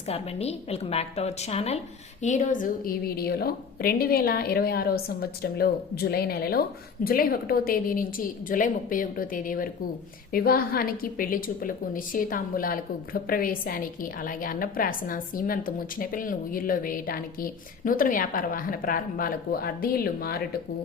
నమస్కారం అండి. Welcome back to our channel. ఈరోజు ఈ వీడియోలో 2026 సంవత్సరంలో జూలై నెలలో జూలై 1వ తేదీ నుంచి జూలై 31వ తేదీ వరకు వివాహానికి, పెళ్లి చూపులకు, నిశ్చయితాంబులాలకు, గృహప్రవేశానికి, అలాగే అన్నప్రాసన, సీమంతము, చిన్నపిల్లలను ఉయ్యిల్లో వేయటానికి, నూతన వ్యాపార వాహన ప్రారంభాలకు, అద్దె ఇల్లు మారుటకు,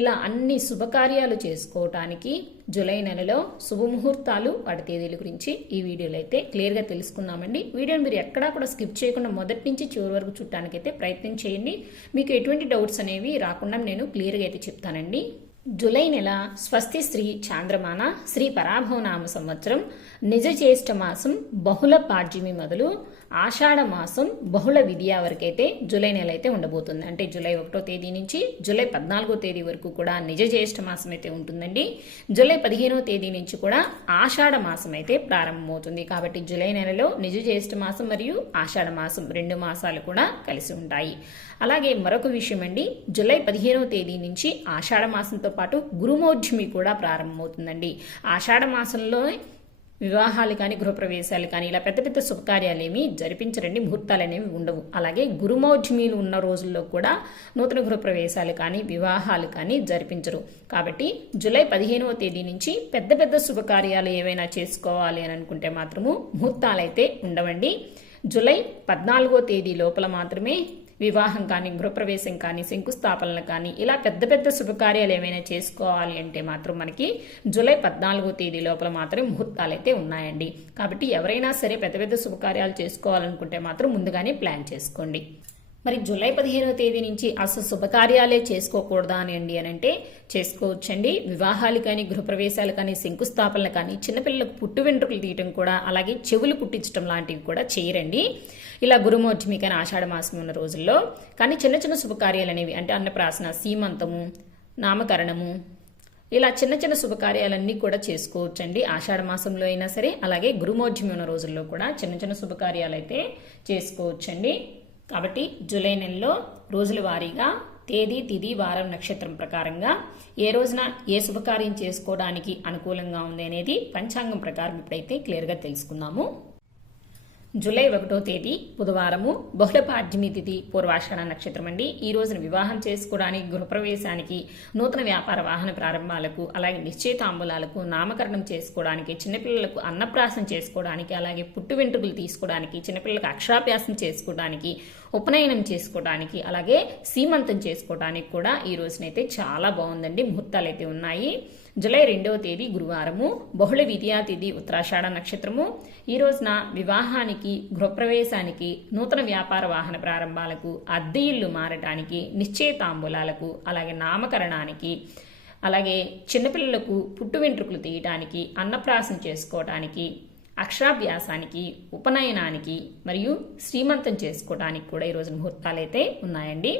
ఇలా అన్ని శుభకార్యాలు చేసుకోవటానికి జూలై నెలలో శుభముహూర్తాలు, వాటి తేదీల గురించి ఈ వీడియోలో అయితే క్లియర్గా తెలుసుకున్నామండి. వీడియోని మీరు ఎక్కడా కూడా స్కిప్ చేయకుండా మొదటి నుంచి చివరి వరకు చూడటానికైతే ప్రయత్నం చేయండి. మీకు ఎటువంటి డౌట్స్ అనేవి రాకుండా నేను క్లియర్గా అయితే చెప్తానండి. జూలై నెల స్వస్తి శ్రీ చాంద్రమాన శ్రీ పరాభవనామ సంవత్సరం నిజ జ్యేష్ఠ మాసం బహుళ పాడ్యమి మొదలు ఆషాఢ మాసం బహుళ విద్యా వరకు అయితే జూలై నెల అయితే ఉండబోతుంది. అంటే జూలై 1వ తేదీ నుంచి జూలై 14వ తేదీ వరకు కూడా నిజ జ్యేష్ఠ మాసం అయితే ఉంటుందండి. జూలై 15వ తేదీ నుంచి కూడా ఆషాఢ మాసం అయితే ప్రారంభమవుతుంది. కాబట్టి జూలై నెలలో నిజ జ్యేష్ఠ మాసం మరియు ఆషాఢ మాసం 2 మాసాలు కూడా కలిసి ఉంటాయి. అలాగే మరొక విషయం అండి, జూలై 15వ తేదీ నుంచి ఆషాఢ మాసంతో పాటు గురుమౌఢ్యమి కూడా ప్రారంభమవుతుందండి. ఆషాఢ మాసంలో వివాహాలు కానీ, గృహప్రవేశాలు కానీ, ఇలా పెద్ద పెద్ద శుభకార్యాలు ఏమి జరిపించరండి, ముహూర్తాలు అనేవి ఉండవు. అలాగే గురుమౌఢ్యమిలు ఉన్న రోజుల్లో కూడా నూతన గృహప్రవేశాలు కానీ, వివాహాలు కానీ జరిపించరు. కాబట్టి జూలై 15వ తేదీ నుంచి పెద్ద పెద్ద శుభకార్యాలు ఏవైనా చేసుకోవాలి అని అనుకుంటే మాత్రము ముహూర్తాలు అయితే ఉండవండి. జూలై 14వ తేదీ లోపల మాత్రమే వివాహం కానీ, గృహప్రవేశం కానీ, శంకుస్థాపనలు కానీ, ఇలా పెద్ద పెద్ద శుభకార్యాలు ఏమైనా చేసుకోవాలి అంటే మాత్రం మనకి జూలై 14వ తేదీ లోపల మాత్రమే ముహూర్తాలు అయితే ఉన్నాయండి. కాబట్టి ఎవరైనా సరే పెద్ద పెద్ద శుభకార్యాలు చేసుకోవాలనుకుంటే మాత్రం ముందుగానే ప్లాన్ చేసుకోండి. మరి జూలై 15వ తేదీ నుంచి అసలు శుభకార్యాలే చేసుకోకూడదా అని అంటే చేసుకోవచ్చండి. వివాహాలు కానీ, గృహప్రవేశాలు కానీ, శంకుస్థాపనలు కానీ, చిన్నపిల్లలకు పుట్టు వెంట్రుకలు తీయటం కూడా, అలాగే చెవులు కుట్టించడం లాంటివి కూడా చేయరండి. ఇలా గురుమౌఢ్యమి కానీ ఆషాఢ మాసం ఉన్న రోజుల్లో కానీ చిన్న చిన్న శుభకార్యాలు అనేవి అంటే అన్నప్రాసన, సీమంతము, నామకరణము, ఇలా చిన్న చిన్న శుభకార్యాలన్నీ కూడా చేసుకోవచ్చండి. ఆషాఢ మాసంలో అయినా సరే, అలాగే గురుమౌఢ్యమి ఉన్న రోజుల్లో కూడా చిన్న చిన్న శుభకార్యాలు అయితే చేసుకోవచ్చండి. కాబట్టి జూలై నెలలో రోజుల వారీగా తేదీ, తిథి, వారం, నక్షత్రం ప్రకారంగా ఏ రోజున ఏ శుభకార్యం చేసుకోవడానికి అనుకూలంగా ఉంది అనేది పంచాంగం ప్రకారం ఇప్పుడైతే క్లియర్గా తెలుసుకుందాము. జూలై 1వ తేదీ బుధవారము బహుళ పాడ్యమి తిథి, పూర్వాషాఢ నక్షత్రం అండి. ఈ రోజున వివాహం చేసుకోవడానికి, గృహప్రవేశానికి, నూతన వ్యాపార వాహన ప్రారంభాలకు, అలాగే నిశ్చయితాంబులాలకు, నామకరణం చేసుకోవడానికి, చిన్నపిల్లలకు అన్నప్రాసం చేసుకోవడానికి, అలాగే పుట్టు వెంట్రుకలు తీసుకోవడానికి, చిన్నపిల్లలకు అక్షరాభ్యాసం చేసుకోవడానికి, ఉపనయనం చేసుకోవడానికి, అలాగే సీమంతం చేసుకోవడానికి కూడా ఈ రోజునైతే చాలా బాగుందండి. ముహూర్తాలు అయితే ఉన్నాయి. జూలై 2వ తేదీ గురువారము బహుళ విద్యా తిథి, ఉత్తరాషాఢ నక్షత్రము. ఈ రోజున వివాహానికి, గృహప్రవేశానికి, నూతన వ్యాపార వాహన ప్రారంభాలకు, అద్దె ఇల్లు మారటానికి, నిశ్చయితాంబులాలకు, అలాగే నామకరణానికి, అలాగే చిన్నపిల్లలకు పుట్టు వెంట్రుకలు తీయటానికి, అన్నప్రాసం చేసుకోవటానికి, అక్షరాభ్యాసానికి, ఉపనయనానికి మరియు శ్రీమంతం చేసుకోవడానికి కూడా ఈరోజు ముహూర్తాలు అయితే ఉన్నాయండి.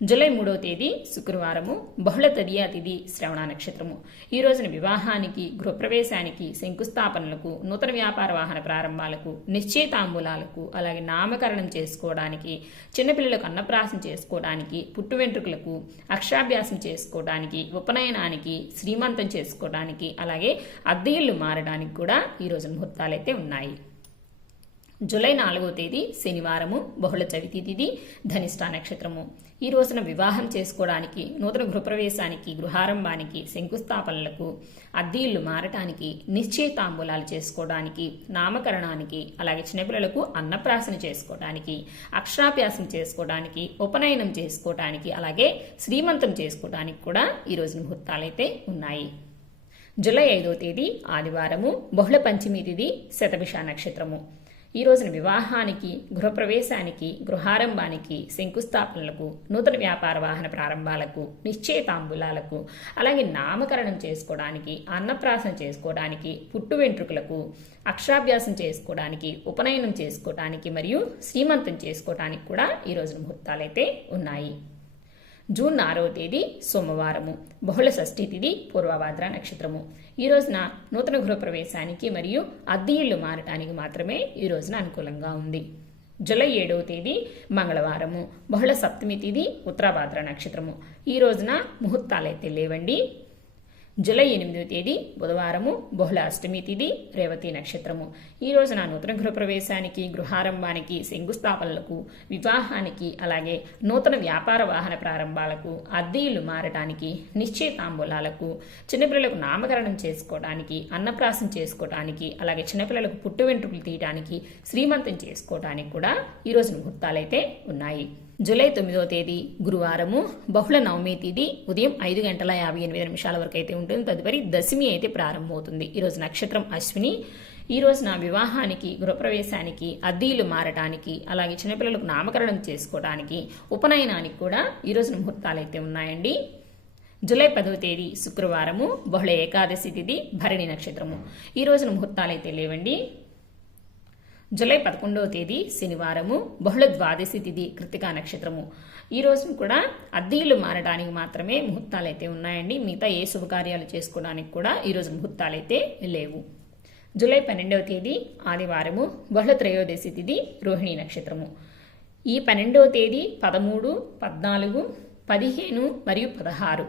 జూలై 3వ తేదీ శుక్రవారము బహుళ తదియా తిథి, శ్రవణ నక్షత్రము. ఈ రోజున వివాహానికి, గృహప్రవేశానికి, శంకుస్థాపనలకు, నూతన వ్యాపార వాహన ప్రారంభాలకు, నిశ్చయితాంబులాలకు, అలాగే నామకరణం చేసుకోవడానికి, చిన్నపిల్లలకు అన్నప్రాసం చేసుకోవడానికి, పుట్టు వెంట్రుకలకు అక్షరాభ్యాసం చేసుకోవడానికి, ఉపనయనానికి, శ్రీమంతం చేసుకోవడానికి, అలాగే అద్దె ఇల్లు మారడానికి కూడా ఈ రోజు ముహూర్తాలు అయితే ఉన్నాయి. జూలై 4వ తేదీ శనివారము బహుళ చవితి తిథి, ధనిష్ట నక్షత్రము. ఈ రోజున వివాహం చేసుకోవడానికి, నూతన గృహప్రవేశానికి, గృహారంభానికి, శంకుస్థాపనలకు, అద్దె ఇల్లు మారటానికి, నిశ్చయితాంబులాలు చేసుకోవడానికి, నామకరణానికి, అలాగే చిన్నపిల్లలకు అన్నప్రాసన చేసుకోవడానికి, అక్షరాభ్యాసం చేసుకోవడానికి, ఉపనయనం చేసుకోవడానికి, అలాగే శ్రీమంతం చేసుకోవడానికి కూడా ఈ రోజు ముహూర్తాలైతే ఉన్నాయి. జూలై 5వ తేదీ ఆదివారము బహుళ పంచమి తిథి, శతభిష నక్షత్రము. ఈ రోజున వివాహానికి, గృహప్రవేశానికి, గృహారంభానికి, శంకుస్థాపనలకు, నూతన వ్యాపార వాహన ప్రారంభాలకు, నిశ్చయితాంబులాలకు, అలాగే నామకరణం చేసుకోవడానికి, అన్నప్రాసన చేసుకోవడానికి, పుట్టు వెంట్రుకలకు అక్షరాభ్యాసం చేసుకోవడానికి, ఉపనయనం చేసుకోవడానికి మరియు శ్రీమంతం చేసుకోవడానికి కూడా ఈ రోజు ముహూర్తాలైతే ఉన్నాయి. జూన్ 6వ తేదీ సోమవారము బహుళ షష్ఠి తిథి, పూర్వభాద్ర నక్షత్రము. ఈ రోజున నూతన గృహప్రవేశానికి మరియు అద్దె ఇల్లు మారటానికి మాత్రమే ఈ రోజున అనుకూలంగా ఉంది. జూలై 7వ తేదీ మంగళవారము బహుళ సప్తమి తిథి, ఉత్తరాభాద్ర నక్షత్రము. ఈ రోజున ముహూర్తాలైతే లేవండి. జూలై 8వ తేదీ బుధవారము, బహుళ అష్టమి తిథి, రేవతి నక్షత్రము. ఈ రోజున నూతన గృహప్రవేశానికి, గృహారంభానికి, శంకుస్థాపనలకు, వివాహానికి, అలాగే నూతన వ్యాపార వాహన ప్రారంభాలకు, అద్దె ఇల్లు మారటానికి, నిశ్చయితాంబూలాలకు, చిన్నపిల్లలకు నామకరణం చేసుకోవడానికి, అన్నప్రాసం చేసుకోవడానికి, అలాగే చిన్నపిల్లలకు పుట్టు వెంట్రుకలు తీయడానికి, శ్రీమంతం చేసుకోవడానికి కూడా ఈరోజు ముహూర్తాలైతే ఉన్నాయి. జూలై 9వ తేదీ గురువారము, బహుళ నవమి తిథి ఉదయం 5:58 వరకు అయితే ఉంటుంది. తదుపరి దశమి అయితే ప్రారంభమవుతుంది. ఈరోజు నక్షత్రం అశ్విని. ఈ రోజున వివాహానికి, గృహప్రవేశానికి, అద్దీలు మారటానికి, అలాగే చిన్నపిల్లలకు నామకరణం చేసుకోవడానికి, ఉపనయనానికి కూడా ఈ రోజున ముహూర్తాలు అయితే ఉన్నాయండి. జూలై 10వ తేదీ శుక్రవారము, బహుళ ఏకాదశి తిథి, భరణి నక్షత్రము. ఈ రోజున ముహూర్తాలు అయితే లేవండి. జూలై 11వ తేదీ శనివారము, బహుళ ద్వాదశి తిథి, కృతికా నక్షత్రము. ఈ రోజున కూడా అద్దెలు మారడానికి మాత్రమే ముహూర్తాలు అయితే ఉన్నాయండి. మిగతా ఏ శుభకార్యాలు చేసుకోవడానికి కూడా ఈరోజు ముహూర్తాలు అయితే లేవు. జూలై 12వ తేదీ ఆదివారము, బహుళ త్రయోదశి తిథి, రోహిణి నక్షత్రము. ఈ 12వ తేదీ 13, 14, 15 మరియు 16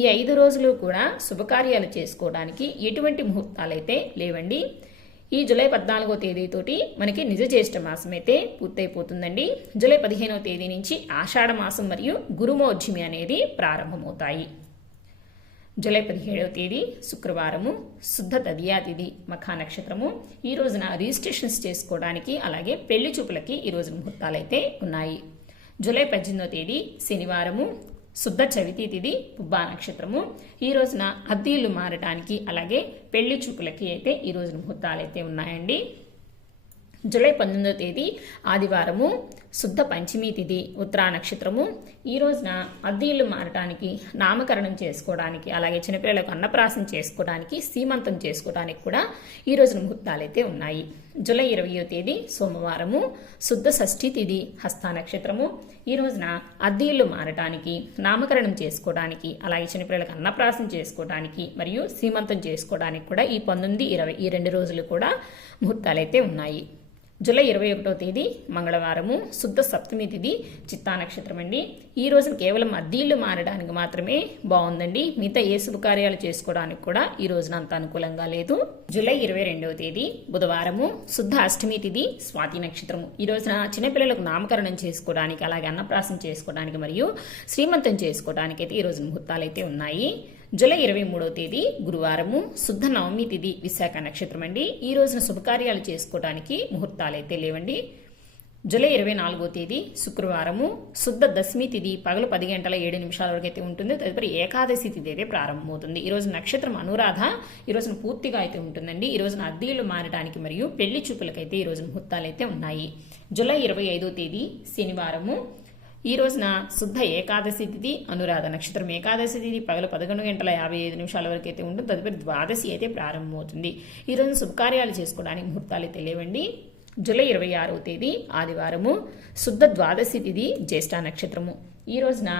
ఈ 5 రోజులు కూడా శుభకార్యాలు చేసుకోవడానికి ఎటువంటి ముహూర్తాలు అయితే లేవండి. ఈ జూలై 14వ తేదీతోటి మనకి నిజ జ్యేష్ఠ మాసం అయితే పూర్తయిపోతుందండి. జూలై 15వ తేదీ నుంచి ఆషాఢ మాసం మరియు గురుమౌఢ్యమి అనేది ప్రారంభమవుతాయి. జూలై 17వ తేదీ శుక్రవారము, శుద్ధ తదియా తిథి, మఖా నక్షత్రము. ఈ రోజున రిజిస్ట్రేషన్స్ చేసుకోవడానికి, అలాగే పెళ్లి చూపులకి ఈ రోజు ముహూర్తాలు అయితే ఉన్నాయి. జూలై 18వ తేదీ శనివారము, శుద్ధ చవితి తిథి, పుబ్బా నక్షత్రము. ఈ రోజున అద్దెలు మారటానికి, అలాగే పెళ్లి చూపులకి అయితే ఈ రోజు ముహూర్తాలు అయితే ఉన్నాయండి. జూలై 19వ తేదీ ఆదివారము, శుద్ధ పంచమి తిథి, ఉత్తరా నక్షత్రము. ఈ రోజున అద్దెలు మారటానికి, నామకరణం చేసుకోవడానికి, అలాగే చిన్నపిల్లలకు అన్నప్రాసం చేసుకోవడానికి, సీమంతం చేసుకోవడానికి కూడా ఈ రోజున ముహూర్తాలు అయితే ఉన్నాయి. జూలై 20వ తేదీ సోమవారము, శుద్ధ షష్ఠి తిథి, హస్త నక్షత్రము. ఈ రోజున అద్దెలు మారటానికి, నామకరణం చేసుకోవడానికి, అలాగే చిన్నపిల్లలకు అన్నప్రాసం చేసుకోవడానికి మరియు సీమంతం చేసుకోవడానికి కూడా ఈ 19, 20 ఈ 2 రోజులు కూడా ముహూర్తాలు అయితే ఉన్నాయి. జూలై 21వ తేదీ మంగళవారము, శుద్ధ సప్తమి తిథి, చిత్తా నక్షత్రం అండి. ఈ రోజున కేవలం అద్దెలు మారడానికి మాత్రమే బాగుందండి. మిగతా ఏ శుభకార్యాలు చేసుకోవడానికి కూడా ఈ రోజున అంత అనుకూలంగా లేదు. జూలై 22వ తేదీ బుధవారము, శుద్ధ అష్టమి తిథి, స్వాతి నక్షత్రము. ఈ రోజున చిన్నపిల్లలకు నామకరణం చేసుకోవడానికి, అలాగే అన్నప్రాసం చేసుకోవడానికి మరియు శ్రీమంతం చేసుకోవడానికి అయితే ఈ రోజు ముహూర్తాలు అయితే ఉన్నాయి. జూలై 23వ తేదీ గురువారము, శుద్ధ నవమి తిథి, విశాఖ నక్షత్రం అండి. ఈ రోజున శుభకార్యాలు చేసుకోవడానికి ముహూర్తాలు అయితే లేవండి. జూలై 24వ తేదీ శుక్రవారము, శుద్ధ దశమి తిథి, పగలు 10:07 వరకు అయితే ఉంటుంది. తదుపరి ఏకాదశి తిథి అయితే ప్రారంభమవుతుంది. ఈ రోజు నక్షత్రం అనురాధ ఈ రోజున పూర్తిగా అయితే ఉంటుందండి. ఈ రోజున అద్దెలు మారడానికి మరియు పెళ్లి చూపులకైతే ఈ రోజు ముహూర్తాలు అయితే ఉన్నాయి. జూలై 25వ తేదీ శనివారము, ఈ రోజున శుద్ధ ఏకాదశి తిథి, అనురాధ నక్షత్రం. ఏకాదశి తిథి పగలు 11:55 వరకు అయితే ఉంటుంది. తదుపరి ద్వాదశి అయితే ప్రారంభమవుతుంది. ఈ రోజున శుభకార్యాలు చేసుకోవడానికి ముహూర్తాలు అయితే లేవండి. జూలై 26వ తేదీ ఆదివారము, శుద్ధ ద్వాదశి తిథి, జ్యేష్ఠ నక్షత్రము. ఈ రోజున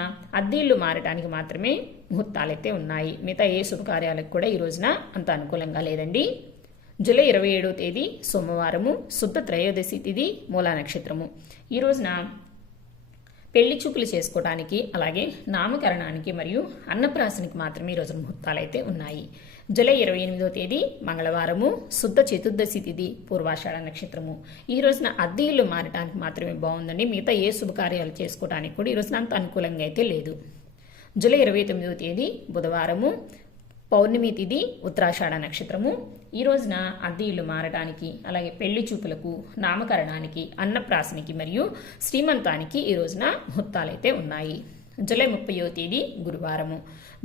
అద్దెలు మారడానికి మాత్రమే ముహూర్తాలు అయితే ఉన్నాయి. మిగతా ఏ శుభకార్యాలకు కూడా ఈ రోజున అంత అనుకూలంగా లేదండి. జూలై 27వ తేదీ సోమవారము, శుద్ధ త్రయోదశి తిథి, మూలా నక్షత్రము. ఈ రోజున పెళ్లి చూపులు చేసుకోవడానికి, అలాగే నామకరణానికి మరియు అన్నప్రాసనకి మాత్రమే ఈరోజు ముహూర్తాలు అయితే ఉన్నాయి. జూలై 28వ తేదీ మంగళవారము, శుద్ధ చతుర్దశి తిథి, పూర్వాషాఢ నక్షత్రము. ఈ రోజున అద్దెలు మారడానికి మాత్రమే బాగుందండి. మిగతా ఏ శుభకార్యాలు చేసుకోవడానికి కూడా ఈ రోజున అంత అనుకూలంగా అయితే లేదు. జూలై 29వ తేదీ బుధవారము, పౌర్ణమి తిథి, ఉత్తరాషాఢ నక్షత్రము. ఈ రోజున అద్దెలు మారడానికి, అలాగే పెళ్లి చూపులకు, నామకరణానికి, అన్నప్రాసనకి మరియు శ్రీమంతానికి ఈ రోజున ముహూర్తాలైతే ఉన్నాయి. జూలై 30వ తేదీ గురువారము,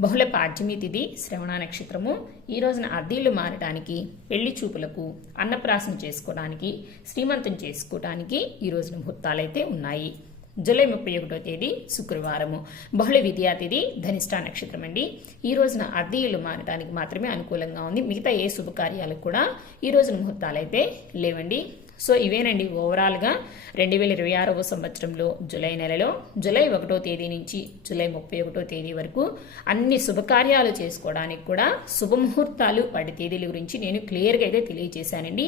బహుళ పాడ్యమి తిథి, శ్రవణ నక్షత్రము. ఈ రోజున అద్దెలు మారడానికి, పెళ్లి చూపులకు, అన్నప్రాసన చేసుకోవడానికి, శ్రీమంతం చేసుకోవడానికి ఈ రోజున ముహూర్తాలైతే ఉన్నాయి. జూలై 31వ తేదీ శుక్రవారము, బహుళ విద్యా తిథి, ధనిష్ఠ నక్షత్రం అండి. ఈ రోజున అద్దెలు మారడానికి మాత్రమే అనుకూలంగా ఉంది. మిగతా ఏ శుభకార్యాలకు కూడా ఈ రోజున ముహూర్తాలు అయితే లేవండి. సో ఇవేనండి ఓవరాల్గా 2026వ సంవత్సరంలో జూలై నెలలో జూలై 1వ తేదీ నుంచి జూలై 31వ తేదీ వరకు అన్ని శుభకార్యాలు చేసుకోవడానికి కూడా శుభముహూర్తాలు, వాటి తేదీల గురించి నేను క్లియర్గా అయితే తెలియజేశానండి.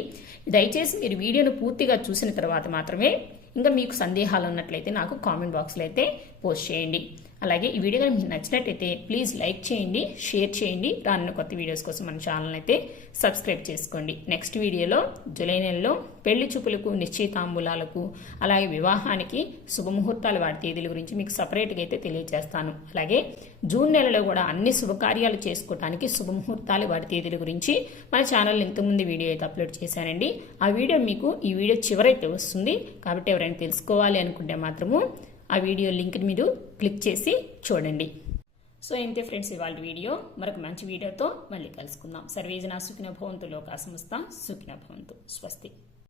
దయచేసి మీరు వీడియోను పూర్తిగా చూసిన తర్వాత మాత్రమే ఇంకా మీకు సందేహాలు ఉన్నట్లయితే నాకు కామెంట్ బాక్స్లో అయితే పోస్ట్ చేయండి. అలాగే ఈ వీడియో మీకు నచ్చినట్టయితే ప్లీజ్ లైక్ చేయండి, షేర్ చేయండి. రానున్న కొత్త వీడియోస్ కోసం మన ఛానల్ అయితే సబ్స్క్రైబ్ చేసుకోండి. నెక్స్ట్ వీడియోలో జూలై నెలలో పెళ్లి చూపులకు, నిశ్చయితాంబూలాలకు, అలాగే వివాహానికి శుభముహూర్తాలు వాటి తేదీల గురించి మీకు సపరేట్గా అయితే తెలియజేస్తాను. అలాగే జూన్ నెలలో కూడా అన్ని శుభకార్యాలు చేసుకోవడానికి శుభముహూర్తాలు వాటి తేదీల గురించి మన ఛానల్ ఇంతకుముందు వీడియో అయితే అప్లోడ్ చేశానండి. ఆ వీడియో మీకు ఈ వీడియో చివరైతే వస్తుంది కాబట్టి ఎవరైనా తెలుసుకోవాలి అనుకుంటే మాత్రము ఆ వీడియో లింక్ని మీరు క్లిక్ చేసి చూడండి. సో ఇంతే ఫ్రెండ్స్ ఇవాళ వీడియో. మరొక మంచి వీడియోతో మళ్ళీ కలుసుకుందాం. సర్వేజన సుఖినో భవంతు, లోకా సమస్త సుఖినో భవంతు. స్వస్తి.